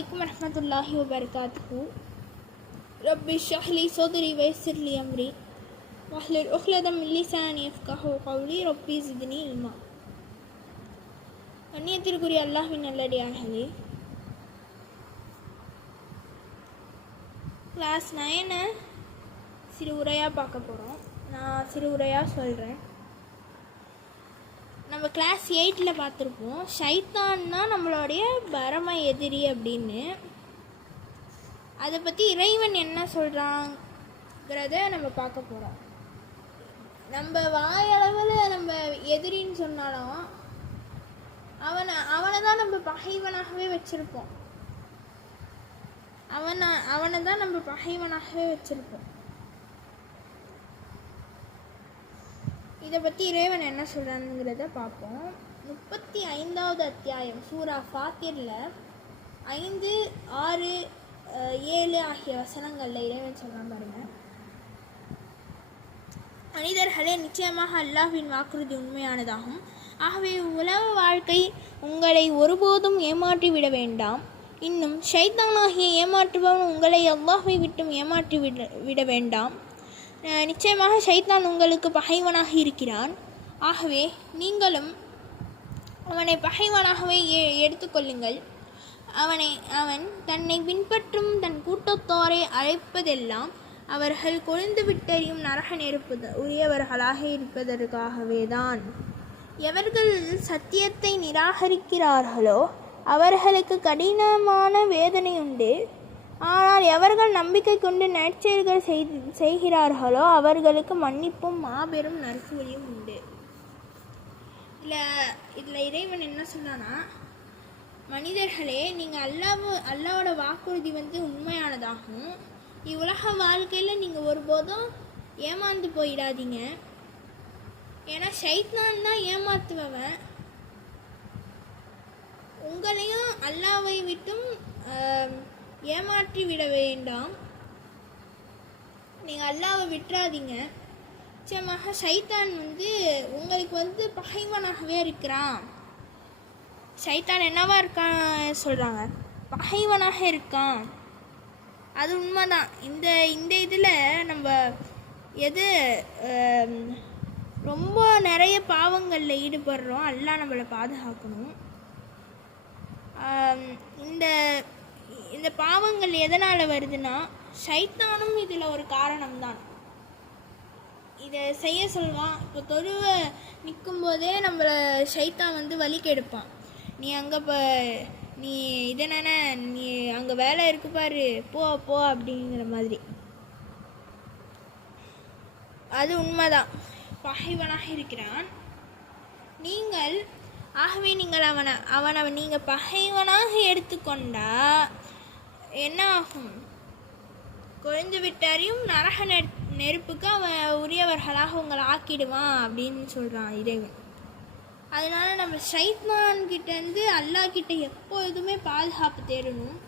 அலைக்கும் வரஹ்மத்துல்லாஹி வபரகாத்துஹு. ரப்பி ஷ்ரஹ் லி ஸத்ரி வயஸ்ஸிர் லி அம்ரி வஹ்லுல் உக்தம் மின் லிசானி யஃப்கஹு கௌலி. ரப்பி ஸித்னி இல்மா. கண்ணியத்திற்குரிய அல்லாஹ்வின் நல்லடியார்களே, கிளாஸ் 9 சிறு உரையாக பார்க்க போகிறோம். நான் சிறு உரையாக சொல்கிறேன். நம்ம கிளாஸ் 8 பார்த்துருப்போம், ஷைத்தான்னா நம்மளுடைய பரம எதிரி அப்படின்னு. அதை பற்றி இறைவன் என்ன சொல்கிறாங்கிறத நம்ம பார்க்க போகிறோம். நம்ம வாயளவில் நம்ம எதிரின்னு சொன்னாலும் அவனை தான் நம்ம பகைவனாகவே வச்சுருப்போம். அவனை தான் நம்ம பகைவனாகவே வச்சுருப்போம். இதை பற்றி இறைவன் என்ன சொல்கிறானுங்கிறத பார்ப்போம். 35வது அத்தியாயம் சூரா ஃபாத்திரில் 5, 6, 7 ஆகிய வசனங்களில் இறைவன் சொல்கிறான் பாருங்க. மனிதர்களே, நிச்சயமாக அல்லாஹ்வின் வாக்குறுதி உண்மையானதாகும். ஆகவே உலக வாழ்க்கை உங்களை ஒருபோதும் ஏமாற்றிவிட வேண்டாம். இன்னும் ஷைத்தானாகிய ஏமாற்றுபவன் உங்களை அல்லாஹ்வை விட்டும் ஏமாற்றி விட வேண்டாம். நிச்சயமாக ஷைத்தான் உங்களுக்கு பகைவனாக இருக்கிறான். ஆகவே நீங்களும் அவனை பகைவனாகவே எடுத்துக்கொள்ளுங்கள். அவன் தன்னை பின்பற்றும் தன் கூட்டத்தாரை அழைப்பதெல்லாம் அவர்கள் கொழுந்து விட்டறியும் நரக நெருப்பு உரியவர்களாக இருப்பதற்காகவே தான். எவர்கள் சத்தியத்தை நிராகரிக்கிறார்களோ அவர்களுக்கு கடினமான வேதனை உண்டு. ஆனால் எவர்கள் நம்பிக்கை கொண்டு நற்செயல்கள் செய்கிறார்களோ அவர்களுக்கு மன்னிப்பும் மாபெரும் நற்கூலியும் உண்டு. இதில் இறைவன் என்ன சொன்னான்னா, மனிதர்களே, நீங்கள் அல்லாவோட வாக்குறுதி உண்மையானதாகும். இவ்வுலக வாழ்க்கையில் நீங்கள் ஒருபோதும் ஏமாந்து போயிடாதீங்க. ஏன்னா ஷைத்தான் தான் ஏமாத்துவவன். உங்களையும் அல்லாவை விட்டும் ஏமாற்றி விட வேண்டாம். நீங்கள் அல்லாவை விட்டுறாதீங்க. நிச்சயமாக ஷைத்தான் உங்களுக்கு பகைவனாகவே இருக்கிறான். ஷைத்தான் என்னவா இருக்கான் சொல்கிறாங்க, பகைவனாக இருக்கான். அது உண்மைதான். இந்த இதில் நம்ம எது ரொம்ப நிறைய பாவங்களில் ஈடுபடுறோம், அல்லாஹ் நம்மளை பாதுகாக்கணும். இந்த பாவங்கள் எதனால் வருதுன்னா ஷைத்தானும் இதில் ஒரு காரணம்தான். இதை செய்ய சொல்வான். இப்போ தொழுவை நிற்கும்போதே நம்மளை ஷைத்தான் வழி கெடுப்பான். நீ இதென்ன, நீ அங்கே வேலை இருக்கு பாரு, போ அப்படிங்கிற மாதிரி. அது உண்மைதான், பகைவனாக இருக்கிறான். ஆகவே நீங்கள் அவனை நீங்கள் பகைவனாக எடுத்துக்கொண்டா என்ன ஆகும்? கொழுந்து விட்டாரையும் நரக நெருப்புக்கு அவன் உரியவர்களாக உங்களை ஆக்கிடுவான் அப்படின்னு சொல்கிறான் இறைவன். அதனால நம்ம ஷைத்மான்கிட்டேருந்து அல்லாஹ்கிட்ட எப்போதுமே பாதுகாப்பு தேடணும்.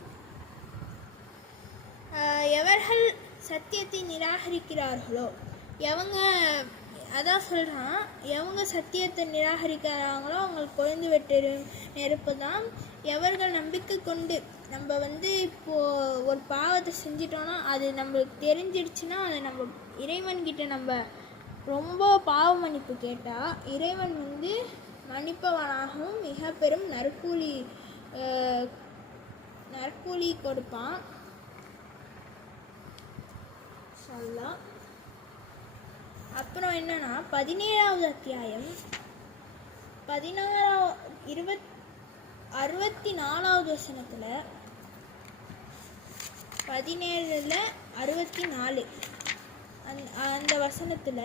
எவர்கள் சத்தியத்தை நிராகரிக்கிறார்களோ அதான் சொல்கிறான், எவங்க சத்தியத்தை நிராகரிக்கிறாங்களோ அவங்களுக்கு கொழுந்து வெட்டு நெருப்பு தான். எவர்கள் நம்பிக்கை கொண்டு நம்ம இப்போது ஒரு பாவத்தை செஞ்சிட்டோன்னா அது நம்மளுக்கு தெரிஞ்சிடுச்சுன்னா அதை நம்ம இறைவன்கிட்ட நம்ம ரொம்ப பாவ மன்னிப்பு கேட்டால் இறைவன் மன்னிப்பவனாகவும் மிக பெரும் நற்கூலி கொடுப்பான். சொல்லலாம். அப்புறம் என்னன்னா 17வது அத்தியாயம் 64வது வசனத்தில் 17:64 அந்த வசனத்தில்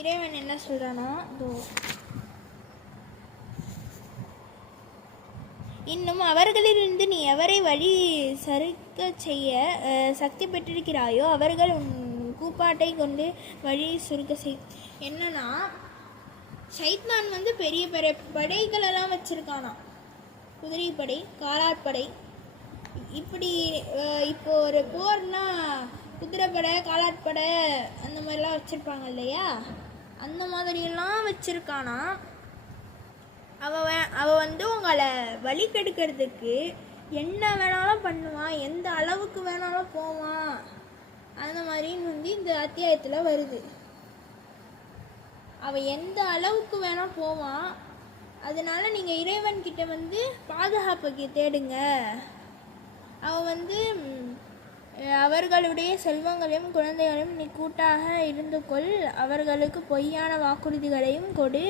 இறைவன் என்ன சொல்கிறான்னா, இன்னும் அவர்களிலிருந்து நீ எவரை வழி சறுக்க செய்ய சக்தி பெற்றிருக்கிறாயோ அவர்கள் உன் கூப்பாட்டை கொண்டு வழி சுருக்க செய். என்னன்னா ஷைத்தான் பெரிய பெரிய படைகளெல்லாம் வச்சுருக்கானா, குதிரைப்படை, காலாட்படை. இப்படி இப்போ ஒரு போர்னா குதிரைப்படை, காலாட்படை அந்த மாதிரிலாம் வச்சுருப்பாங்க இல்லையா, அந்த மாதிரியெல்லாம் வச்சுருக்கானா. அவள் உங்கள் நம்மளை வழி கெடுக்கிறதுக்கு என்ன வேணாலும் பண்ணுவான், எந்த அளவுக்கு வேணாலும் போவான், அந்த மாதிரின்னு வந்து இந்த அத்தியாயத்தில் வருது. அவன் எந்த அளவுக்கு வேணால் போவான். அதனால நீங்கள் இறைவன்கிட்ட வந்து பாதுகாப்புக்கு தேடுங்க. அவன் வந்து அவர்களுடைய செல்வங்களையும் குழந்தைகளையும் நீ கூட்டாக இருந்து கொள், அவர்களுக்கு பொய்யான வாக்குறுதிகளையும் கொடு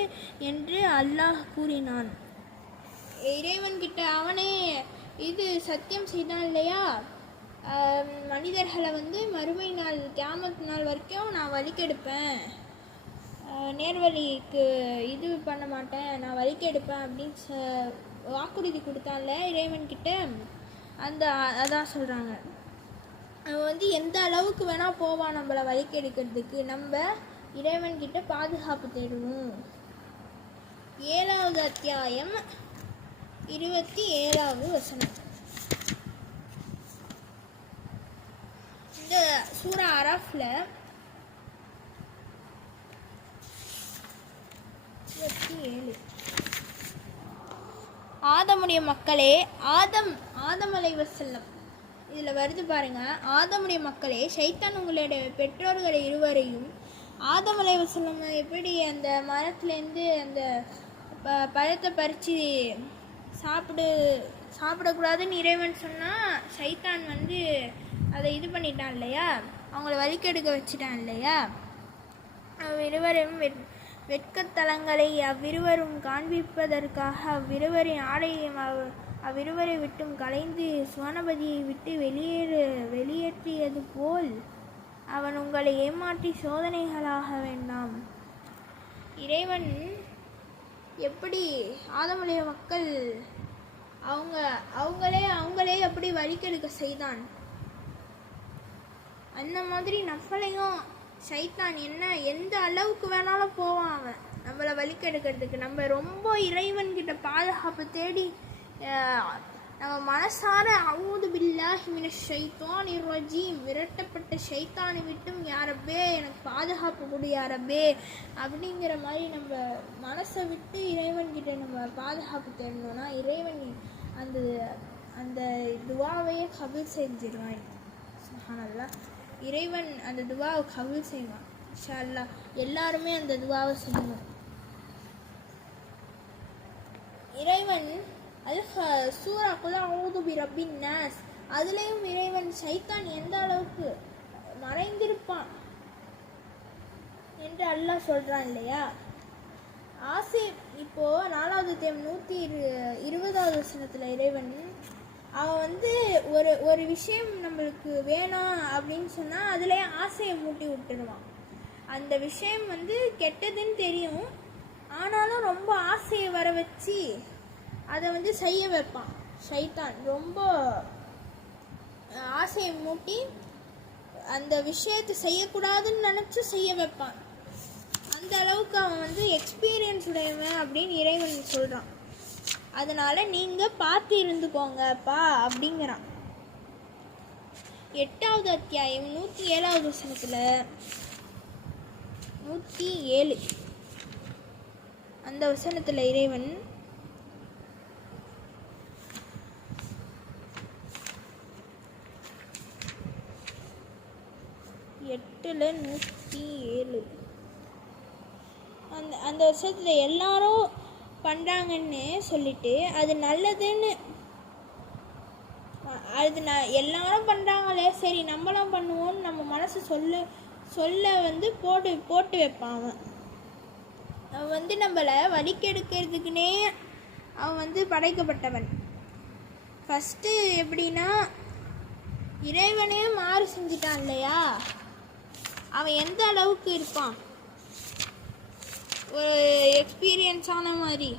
என்று அல்லாஹ் கூறினான். இறைவன்கிட்ட அவனே இது சத்தியம் செய்தான் இல்லையா, மனிதர்களை வந்து மறுமை நாள் கியாமத் நாள் வரைக்கும் நான் வழிக்கெடுப்பேன், நேர்வழிக்கு இது பண்ண மாட்டேன், நான் வழிக்கெடுப்பேன் அப்படின்னு வாக்குறுதி கொடுத்தான்ல இறைவன்கிட்ட. அதான் சொல்கிறாங்க. அவன் வந்து எந்த அளவுக்கு வேணால் போவான் நம்மளை வழிக்கெடுக்கிறதுக்கு. நம்ம இறைவன்கிட்ட பாதுகாப்பு தேடணும். 7வது அத்தியாயம் 27வது வசனம். இந்த சூரா அராஃப்ல 27 ஆதமுடைய மக்களே, ஆதம் அலைஹிஸ்ஸலாம் இதில் வருது பாருங்க. ஆதமுடைய மக்களே, ஷைத்தான் உங்களுடைய பெற்றோர்கள் இருவரையும், ஆதம் அலைஹிஸ்ஸலாம் எப்படி அந்த மரத்துலேருந்து அந்த பழத்தை பறித்து சாப்பிடக்கூடாதுன்னு இறைவன் சொன்னால், ஷைத்தான் வந்து அதை இது பண்ணிட்டான் இல்லையா, அவங்கள வழிக்கெடுக்க வச்சுட்டான் இல்லையா. இருவரையும் வெட்கத்தலங்களை அவ்விருவரும் காண்பிப்பதற்காக அவ்விருவரின் ஆடையும் அவ்விருவரை விட்டும் கலைந்து சுவனபதியை விட்டு வெளியேற்றியது போல் அவன் உங்களை ஏமாற்றி சோதனைகளாக வேண்டாம். இறைவன் எப்படி ஆதமுடைய மக்கள் அவங்களே எப்படி வழிக்கெடுக்க செய்தான், அந்த மாதிரி நம்மளையும் ஷைத்தான் எந்த அளவுக்கு வேணாலும் போவான் அவன் நம்மளை வழிக்கெடுக்கிறதுக்கு. நம்ம ரொம்ப இறைவன்கிட்ட பாதுகாப்பு தேடி நம்ம மனசார அஊது பில்லாஹி மினஷ் ஷைத்தானிர் ரஜீம், விரட்டப்பட்ட ஷைத்தானை விட்டும் யாரப்பே எனக்கு பாதுகாப்பு கொடு யாரப்பே அப்படிங்கிற மாதிரி நம்ம மனசை விட்டு இறைவன்கிட்ட நம்ம பாதுகாப்பு தேடணும்னா இறைவன் அந்த துவாவையே கபூல் செஞ்சிருவான். சுப்ஹானல்லாஹ், இறைவன் அந்த துவாவை கபூல் செய்வான். இன்ஷா அல்லாஹ் எல்லாருமே அந்த துவாவை செய்யணும். இறைவன் சூரா குல் அஊது பிரப்பின் நாஸ், அதுலேயும் இறைவன் ஷைத்தான் எந்த அளவுக்கு மறைந்திருப்பான் என்று அல்லாஹ் சொல்கிறான் இல்லையா. இப்போ 4வது அத்தியாயம் 120வது வசனத்தில் இறைவன் அவன் வந்து ஒரு விஷயம் நம்மளுக்கு வேணாம் அப்படின்னு சொன்னால் அதுலேயே ஆசையை மூட்டி விட்டுடுவான். அந்த விஷயம் வந்து கெட்டதுன்னு தெரியும், ஆனாலும் ரொம்ப ஆசையை வர வச்சு அதை வந்து செய்ய வைப்பான் ஷைத்தான். ரொம்ப ஆசையை மூட்டி அந்த விஷயத்தை செய்யக்கூடாதுன்னு நினச்சி செய்ய வைப்பான். அந்த அளவுக்கு அவன் வந்து எக்ஸ்பீரியன்ஸ் உடையவன் அப்படின்னு இறைவன் சொல்கிறான். அதனால் நீங்கள் பார்த்து இருந்துக்கோங்கப்பா அப்படிங்கிறான். 8வது அத்தியாயம் 107வது வசனத்தில் 107 அந்த வசனத்தில் இறைவன் எட்டுல 107 அந்த வருஷத்தில் எல்லாரும் பண்ணுறாங்கன்னு சொல்லிட்டு அது நல்லதுன்னு எல்லாரும் பண்ணுறாங்களே சரி நம்மளும் பண்ணுவோம்னு நம்ம மனசு சொல்ல வந்து போட்டு வைப்பான். அவன் வந்து நம்மளை வழிக்கெடுக்கிறதுக்குனே அவன் வந்து படைக்கப்பட்டவன். ஃபஸ்ட்டு எப்படின்னா இறைவனே மாறு செஞ்சிட்டான் இல்லையா, அவன் எந்த அளவுக்கு இருப்பான், ஒரு எக்ஸ்பீரியன்ஸான மாதிரி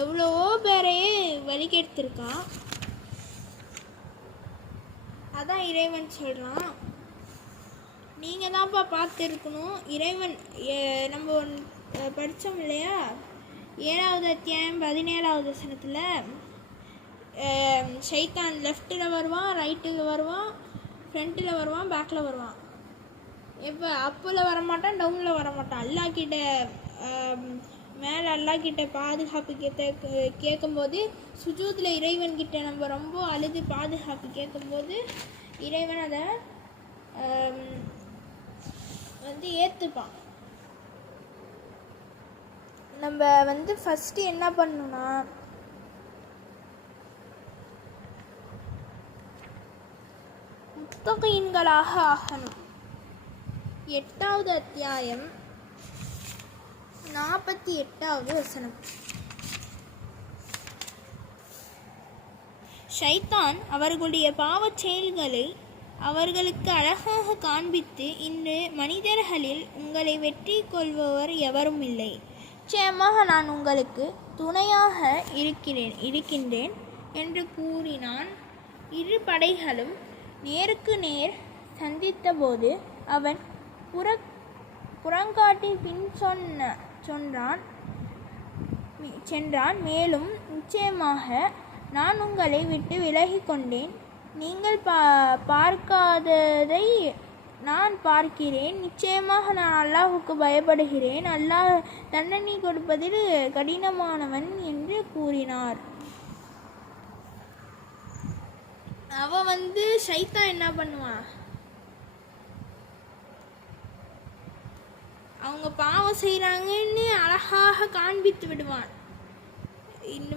எவ்வளவோ பேரையே வழிகெடுத்திருக்கான். அதான் இறைவன் சொல்கிறான், நீங்கள் தான்ப்பா பார்த்து இருக்கணும். இறைவன் நம்ம படித்தோம் இல்லையா 7வது அத்தியாயம் 17வது வசனத்தில் ஷைத்தான் லெஃப்ட்டில் வருவான், ரைட்டில் வருவான், ஃப்ரண்ட்டில் வருவான், பேக்கில் வருவான். இப்போ அப்பில் வரமாட்டான், டவுனில் வரமாட்டான். அல்லாஹ்கிட்ட மேலே அல்லாஹ் கிட்ட பாதுகாப்பு கேட்கும்போது, சுஜூதில் இறைவன்கிட்ட நம்ம ரொம்ப அழுது பாதுகாப்பு கேட்கும்போது இறைவன் அதை வந்து ஏற்றுப்பான். நம்ம வந்து ஃபஸ்ட்டு என்ன பண்ணணும்னா, முத்தகீன்களாக ஆகணும். 8வது அத்தியாயம் 48வது வசனம். ஷைத்தான் அவர்களுடைய பாவச் செயல்களை அவர்களுக்கு அழகாக காண்பித்து, இன்று மனிதர்களில் உங்களை வெற்றி கொள்பவர் எவரும் இல்லை, நிச்சயமாக நான் உங்களுக்கு துணையாக இருக்கின்றேன் என்று கூறினான். இரு படைகளும் நேருக்கு நேர் சந்தித்தபோது அவன் புறங்காட்டி பின் சென்றான். மேலும், நிச்சயமாக நான் உங்களை விட்டு விலகி கொண்டேன். நீங்கள் பார்க்காததை நான் பார்க்கிறேன். நிச்சயமாக நான் அல்லாஹுக்கு பயப்படுகிறேன். அல்லாஹ் தண்டனை கொடுப்பதில் கடினமானவன் என்று கூறினார். அவன் வந்து ஷைத்தான் என்ன பண்ணுவான், அவங்க பாவம் செய்கிறாங்கன்னு அழகாக காண்பித்து விடுவான். இந்த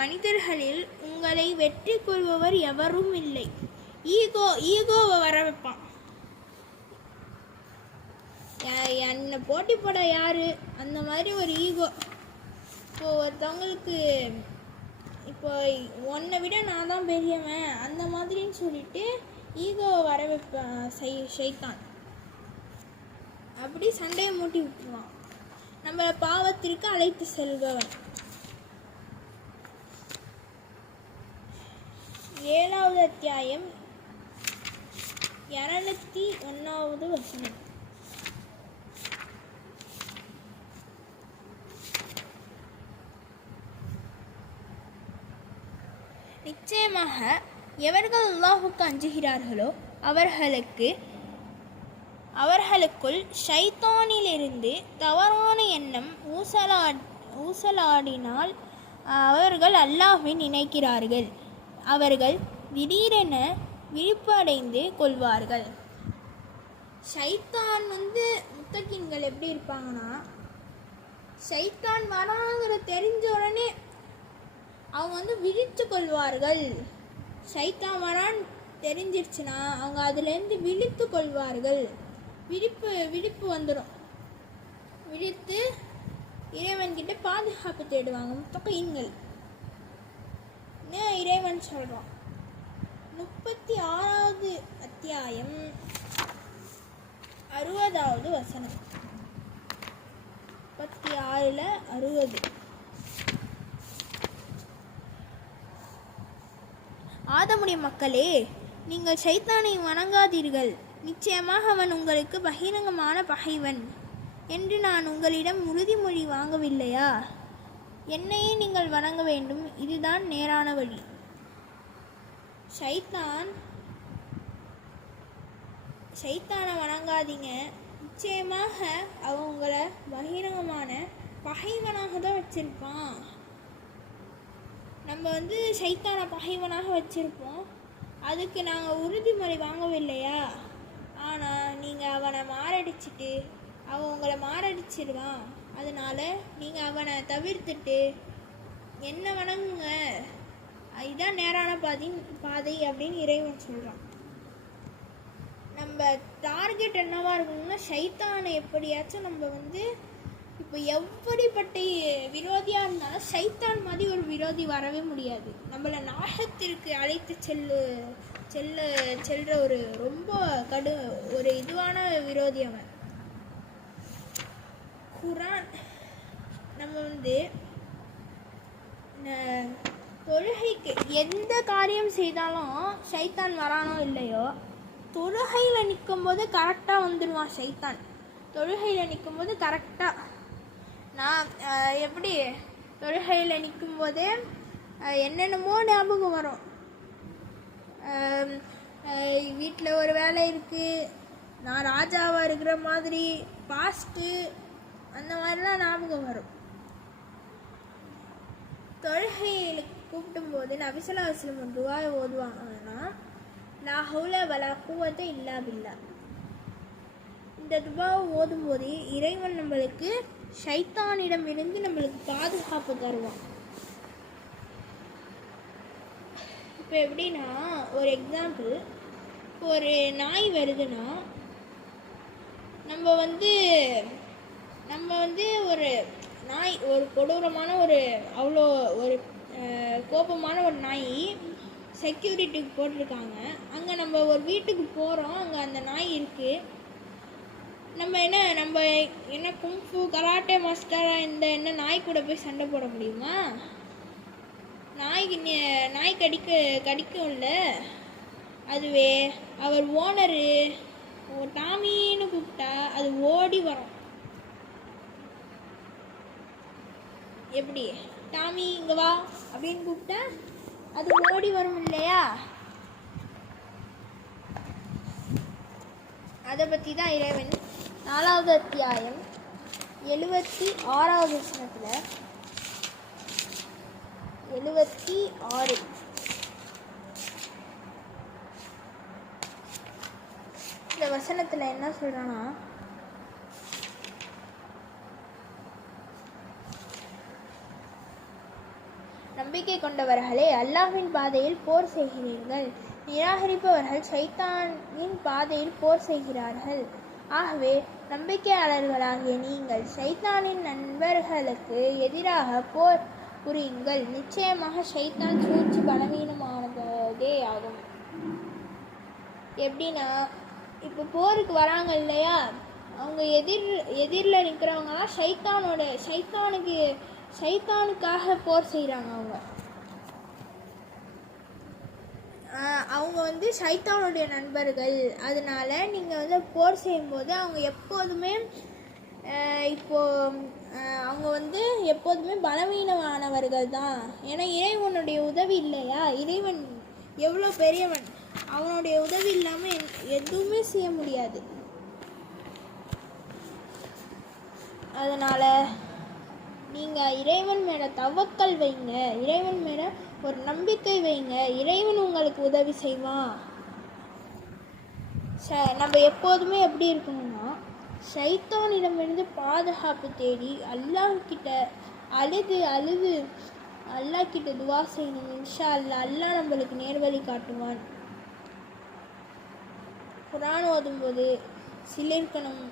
மனிதர்களில் உங்களை வெற்றி கொள்பவர் எவரும் இல்லை. ஈகோவை வர வைப்பான். என்னை போட்டி போட யாரு, அந்த மாதிரி ஒரு ஈகோ. இப்போ ஒருத்தவங்களுக்கு இப்போ உன்னை விட நான் தான் பெரியவன் அந்த மாதிரின்னு சொல்லிட்டு ஈகோவை வர வைப்பான் ஷைத்தான். அப்படி சண்டையை மூட்டி விட்டுருவான். நம்மளை பாவத்திற்கு அழைத்து செல்பவன். 7வது அத்தியாயம் 201வது வசனம். நிச்சயமாக எவர்கள் அல்லாஹுக்கு அஞ்சுகிறார்களோ அவர்களுக்குள் ஷைத்தானிலிருந்து தவறான எண்ணம் ஊசலாடினால் அவர்கள் அல்லாஹ்வை நினைக்கிறார்கள். அவர்கள் திடீரென விழிப்படைந்து கொள்வார்கள். ஷைத்தான் வந்து முத்தகீன்கள் எப்படி இருப்பாங்கன்னா, ஷைத்தான் வராங்கிற தெரிஞ்ச உடனே அவங்க வந்து விழித்து கொள்வார்கள். ஷைத்தான் வரான்னு தெரிஞ்சிருச்சுன்னா அவங்க அதுலேருந்து விழித்து கொள்வார்கள். விழிப்பு வந்துடும். விழித்து இறைவன்கிட்ட பாதுகாப்பு தேடுவாங்க முத்தகீன்கள். இறைவன் சொல்றான். 36வது அத்தியாயம் 60வது வசனம். 36ல் 60. ஆதமுடைய மக்களே, நீங்கள் ஷைத்தானை வணங்காதீர்கள். நிச்சயமாக அவன் உங்களுக்கு பகிரங்கமான பகைவன் என்று நான் உங்களிடம் உறுதிமொழி வாங்கவில்லையா? என்னையே நீங்கள் வணங்க வேண்டும். இதுதான் நேரான வழி. ஷைத்தானை வணங்காதீங்க. நிச்சயமாக அவன் உங்களை பகிரங்கமான பகைவனாக தான் வச்சிருப்பான். நம்ம வந்து ஷைத்தானை பகைவனாக வச்சிருப்போம். அதுக்கு நாங்கள் உறுதிமொழி வாங்கவில்லையா? ஆனால் நீங்கள் அவனை மாரடிச்சிட்டு அவன் உங்களை மாரடிச்சிடுவான். அதனால் நீங்கள் அவனை தவிர்த்துட்டு என்ன வணங்குங்க. இதுதான் நேரான பாதை அப்படின்னு இறைவன் சொல்கிறான். நம்ம டார்கெட் என்னவா இருக்கணும்னா, ஷைத்தானை எப்படியாச்சும் நம்ம வந்து இப்போ எப்படிப்பட்ட விரோதியாக இருந்தாலும் ஷைத்தான் மாதிரி ஒரு விரோதி வரவே முடியாது. நம்மளை நாசத்திற்கு அழைத்து செல்ற ஒரு ரொம்ப ஒரு இதுவான விரோதி அவன். குரான் நம்ம வந்து தொழுகைக்கு எந்த காரியம் செய்தாலும் ஷைத்தான் வரானோ இல்லையோ, தொழுகையில் நிற்கும்போது கரெக்டாக வந்துடுவான் ஷைத்தான். தொழுகையில் நிற்கும்போது கரெக்டாக நான் எப்படி தொழுகையில் நிற்கும்போதே என்னென்னமோ ஞாபகம் வரும். வீட்டில் ஒரு வேலை இருக்குது, நான் ராஜாவாக இருக்கிற மாதிரி பாஸ்ட்டு அந்த மாதிரிலாம் ஞாபகம் வரும். தொழுகையில் கூப்பிடும்போது நபிசல்லா அலைஹி ஒரு துவா ஓதுவாங்கன்னா, லா ஹவுல வலா குவத்த இல்லா பில்லா. இந்த துவாவை ஓதும்போது இறைவன் நம்மளுக்கு ஷைத்தானிடமிருந்து நம்மளுக்கு பாதுகாப்பு தருவான். இப்போ எப்படின்னா, ஒரு எக்ஸாம்பிள், ஒரு நாய் வருதுன்னா நம்ம வந்து ஒரு நாய், ஒரு கொடூரமான அவ்வளோ ஒரு கோபமான ஒரு நாய் செக்யூரிட்டிக்கு போட்டிருக்காங்க. அங்கே நம்ம ஒரு வீட்டுக்கு போகிறோம், அங்கே அந்த நாய் இருக்குது. நம்ம என்ன குங்ஃபு கராட்டே மாஸ்டராக என்ன நாய் கூட போய் சண்டை போட முடியுமா? நாய் கடிக்கும்ல. அதுவே அவர் ஓனரு டாமின்னு கூப்பிட்டா அது ஓடி வரும். எப்படி டாமி இங்கே வா அப்படின்னு கூப்பிட்டா அது ஓடி வரும் இல்லையா? அதை பற்றி தான் இறைவன் 4வது அத்தியாயம் 76வது வசனத்தில் 76 இந்த வசனத்தில் என்ன சொல்கிறான்னா, நம்பிக்கை கொண்டவர்களே, அல்லாஹ்வின் பாதையில் போர் செய்கிறீர்கள். நிராகரிப்பவர்கள் ஷைத்தானின் பாதையில் போர் செய்கிறார்கள். ஆகவே நம்பிக்கையாளர்களாகிய நீங்கள் ஷைத்தானின் நண்பர்களுக்கு எதிராக போர் புரியுங்கள். நிச்சயமாக ஷைத்தான் சூழ்ச்சி பலவீனமானதே ஆகும். எப்படின்னா, இப்போ போருக்கு வராங்க இல்லையா, அவங்க எதிரில் நிற்கிறவங்களாம் ஷைத்தானுக்காக போர் செய்கிறாங்க. அவங்க வந்து ஷைத்தானுடைய நண்பர்கள். அதனால நீங்கள் போர் செய்யும்போது அவங்க எப்போதுமே அவங்க எப்போதுமே பலவீனமானவர்கள் தான். ஏன்னா இறைவனுடைய உதவி இல்லையா? இறைவன் எவ்வளோ பெரியவன், அவனுடைய உதவி இல்லாமல் எதுவுமே செய்ய முடியாது. அதனால் நீங்கள் இறைவன் மேலே தவக்கல் வைங்க, இறைவன் மேலே ஒரு நம்பிக்கை வைங்க. இறைவன் உங்களுக்கு உதவி செய்வான். நம்ம எப்போதுமே எப்படி இருக்கணும்னா, ஷைத்தானிடமிருந்து பாதுகாப்பு தேடி அல்லாஹ்கிட்ட அழுது அல்லாஹ்கிட்ட துவா செய்யணும். இன்ஷா அல்லாஹ், அல்லாஹ் நம்மளுக்கு நேர்வழி காட்டுவான். குர்ஆன் ஓதும்போது சிலிர்க்கணும்.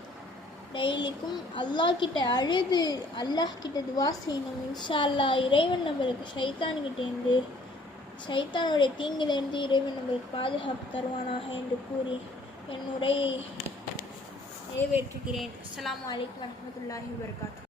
டெய்லிக்கும் அல்லாஹ்கிட்ட அழுது அல்லாஹ்கிட்ட துவா செய்யணும். இன்ஷா அல்லாஹ், இறைவன் நம்மளுக்கு ஷைத்தானுடைய தீங்கிலிருந்து இறைவன் நம்மளுக்கு பாதுகாப்பு தருவானாக என்று கூறி என் உரையை நிறைவேற்றுகிறேன். அஸ்ஸலாமு அலைக்கும் வரஹ்மத்துல்லாஹி வபரகாத்துஹு.